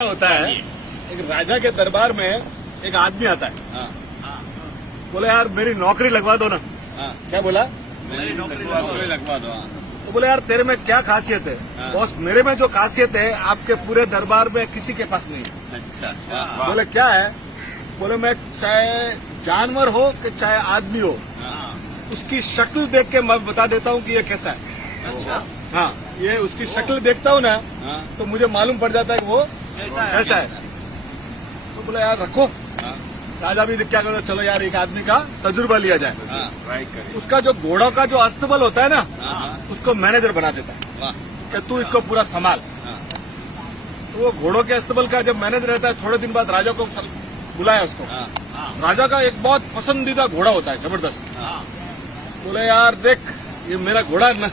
होता है, एक राजा के दरबार में एक आदमी आता है। बोले यार मेरी नौकरी लगवा दो ना। क्या बोला? मेरी नौकरी लगवा दो। तो बोले यार तेरे में क्या खासियत है? बॉस मेरे में जो खासियत है आपके पूरे दरबार में किसी के पास नहीं है। अच्छा। बोले क्या है? बोले मैं चाहे जानवर हो कि चाहे आदमी हो, उसकी शक्ल देख के मैं बता देता हूँ कि ये कैसा है। अच्छा। हाँ, ये उसकी शक्ल देखता हूँ ना तो मुझे मालूम पड़ जाता है कि वो कैसा है। तो बोला यार रखो। राजा भी क्या करो, चलो यार एक आदमी का तजुर्बा लिया जाए। ट्राई करिए। उसका जो घोड़ों का जो अस्तबल होता है ना, उसको मैनेजर बना देता है कि तू इसको पूरा संभाल। तो वो घोड़ों के अस्तबल का जब मैनेजर रहता है, थोड़े दिन बाद राजा को बुलाया उसको। राजा का एक बहुत पसंदीदा घोड़ा होता है, जबरदस्त। बोले यार देख ये मेरा घोड़ा है ना।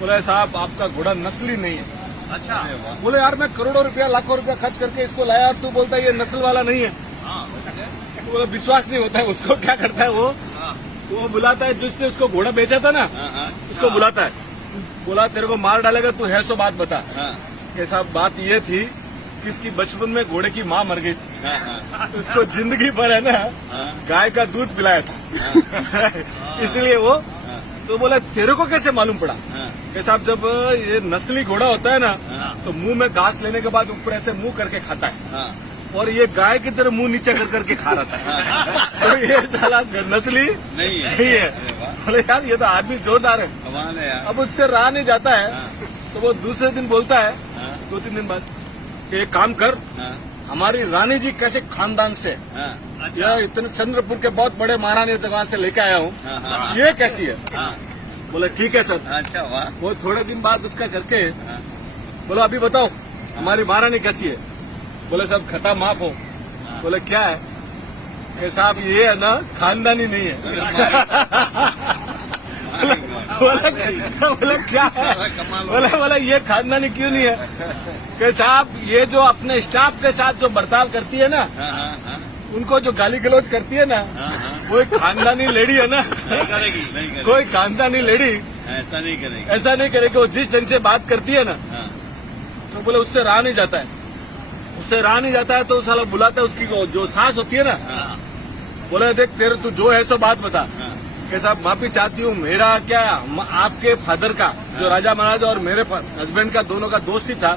बोले साहब आपका घोड़ा नस्ली नहीं है। अच्छा। बोले यार मैं करोड़ों रुपया लाखों रुपया खर्च करके इसको लाया और तू बोलता है ये नस्ल वाला नहीं है। तो बोला विश्वास नहीं होता है उसको। क्या करता है वो बुलाता है जिसने उसको घोड़ा बेचा था ना, उसको बुलाता है। बोला तेरे को मार डालेगा, तू है सो बात बता। कि साहब बात ये थी कि इसकी बचपन में घोड़े की माँ मर गई थी, उसको जिंदगी भर है ना गाय का दूध पिलाया था इसलिए वो। तो बोला तेरे को कैसे मालूम पड़ा? कि साहब जब ये नस्ली घोड़ा होता है ना तो मुंह में घास लेने के बाद ऊपर ऐसे मुंह करके खाता है, और ये गाय की तरह मुंह नीचे कर करके खा रहा था। तो ये साला नस्ली नहीं है। बोले यार ये तो आदमी जोरदार है। अब उससे रहा नहीं जाता है, तो वो दूसरे दिन बोलता है 2-3 दिन बाद कि एक काम कर, हमारी रानी जी कैसे खानदान से, यह इतने चंद्रपुर के बहुत बड़े महारानी वहां से लेके आया हूँ, ये कैसी है? बोले ठीक है सर। अच्छा वाह। वो थोड़े दिन बाद उसका करके बोला अभी बताओ हमारी महारानी कैसी है? बोले साहब खता माफ हो। बोले क्या है? कि साहब ये है ना खानदानी नहीं है। बोला क्या है? बोला ये खानदानी क्यों नहीं है? कि साहब ये जो अपने स्टाफ के साथ जो बर्ताव करती है ना, उनको जो गाली गलौज करती है ना, वो एक खानदानी लेडी है ना। नहीं करेगी। कोई खानदानी लेडी ऐसा नहीं करेगी। ऐसा नहीं करेगी। वो जिस ढंग से बात करती है ना, तो बोले उससे रहा नहीं जाता है। उससे रहा नहीं जाता है तो साला बुलाता है उसकी जो सास होती है ना। बोले देख तेरे तू जो है सो बात बता। कि साहब माफी चाहती हूँ, मेरा क्या आपके फादर का जो राजा महाराजा और मेरे हस्बैंड का दोनों का दोस्ती था,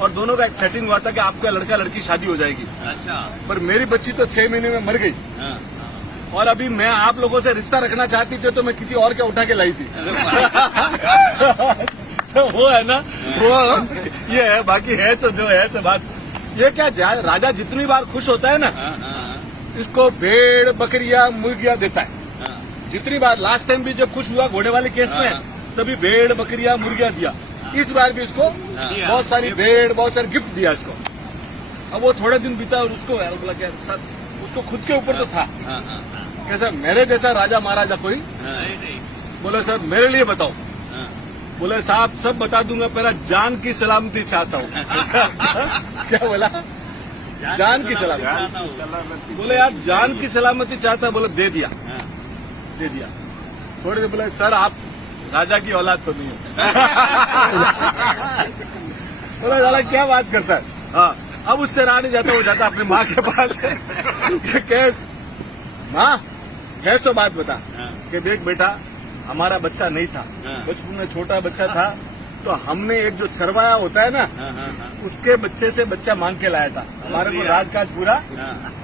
और दोनों का एक सेटिंग हुआ था कि आपका लड़का लड़की शादी हो जाएगी। अच्छा। पर पर मेरी बच्ची तो 6 महीने में मर गई, और अभी मैं आप लोगों से रिश्ता रखना चाहती थी तो मैं किसी और के उठा के लाई थी। तो वो है ना, वो ये है। बाकी है तो जो है सो बात। ये क्या राजा जितनी बार खुश होता है ना, इसको भेड़ बकरियां मुर्गियां देता है। जितनी बार लास्ट टाइम भी जब खुश हुआ घोड़े वाले केस में, तभी भेड़ बकरियां मुर्गियां दिया। इस बार भी उसको बहुत सारी भेड़ बहुत सारे गिफ्ट दिया इसको। अब वो थोड़े दिन बीता और उसको बोला क्या सर, उसको खुद के ऊपर तो था कैसा मेरे जैसा राजा महाराजा कोई? बोले सर मेरे लिए बताओ। बोले साहब सब बता दूंगा, पहला जान की सलामती चाहता हूँ। क्या बोला? जान की सलामती। बोले यार जान की सलामती चाहता है। बोले दे दिया। थोड़ी देर बोले सर आप राजा की औलाद तो नहीं है। बोला साला क्या बात करता है? हाँ, अब उससे रहा नहीं जाता, वो जाता अपनी माँ के पास। माँ कैसो बात बता। कि देख बेटा हमारा बच्चा नहीं था, बचपन में छोटा बच्चा था, तो हमने एक जो चरवाया होता है ना, उसके बच्चे से बच्चा मांग के लाया था। हमारे को राजकाज पूरा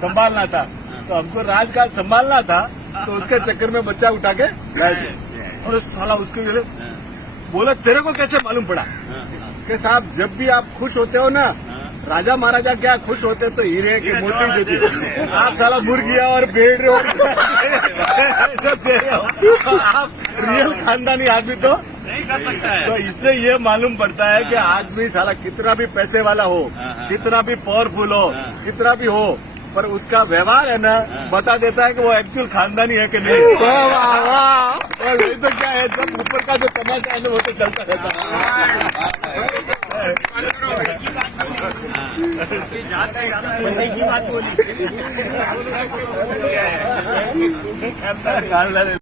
संभालना था, तो हमको राजकाज संभालना था, तो उसके चक्कर में बच्चा उठा के लाए थे। और साला उसके लिए बोला तेरे को कैसे मालूम पड़ा? कि साहब जब भी आप खुश होते हो ना, राजा महाराजा क्या खुश होते तो हीरे के मोती देते, आप साला मुर्गिया और भेड़ और सब दे रहे हो। आप रियल खानदानी आदमी तो नहीं कर सकता है। तो इससे ये मालूम पड़ता है कि आदमी साला कितना भी पैसे वाला हो, कितना भी पावरफुल हो, कितना भी हो, पर उसका व्यवहार है ना बता देता है कि वो एक्चुअल खानदानी है कि नहीं। वाह वाह वाह। और नहीं तो क्या है, जब ऊपर का जो तमाशा है ना वो तो चलता रहता है।